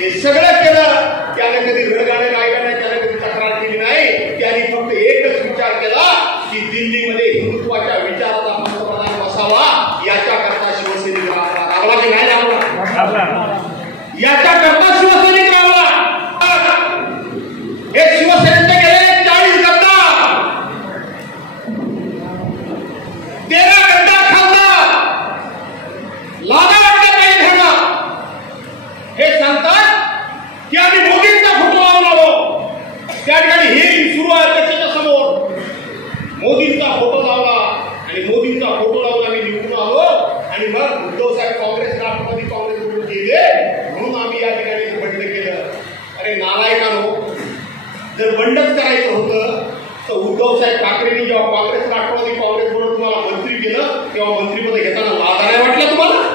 हे सगळं केलं. त्याने कधी रडगाणं गायलं नाही, त्याने कधी तक्रार केली नाही. त्याने फक्त एकच विचार केला की दिल्लीमध्ये हिंदुत्वाच्या विचाराचा पंतप्रधान बसावा. याच्याकरता शिवसैनिक राबला की नाही राबला? याच्याकरता शिवसैनिक राबला. हे शिवसेनेचे गेले 40 गद्दार, 13 गद्दार खासदार लागा वाटत नाही ठेवला. हे सांगतात की आम्ही मोदींचा फोटो लावून आलो. त्या ठिकाणी हे सुरू आहे त्याच्या समोर. मोदींचा फोटो लावला आणि मोदींचा फोटो लावून आम्ही निवडून आलो आणि मग उद्धव साहेब काँग्रेस राष्ट्रवादी काँग्रेसकडून गेले म्हणून आम्ही या ठिकाणी बंड केलं. अरे नालायकांनो, जर बंडच करायचं होतं तर उद्धव साहेब ठाकरेंनी जेव्हा काँग्रेस राष्ट्रवादी काँग्रेस म्हणून तुम्हाला मंत्री केलं तेव्हा मंत्रिपद घेताना लाज नाही वाटलं तुम्हाला?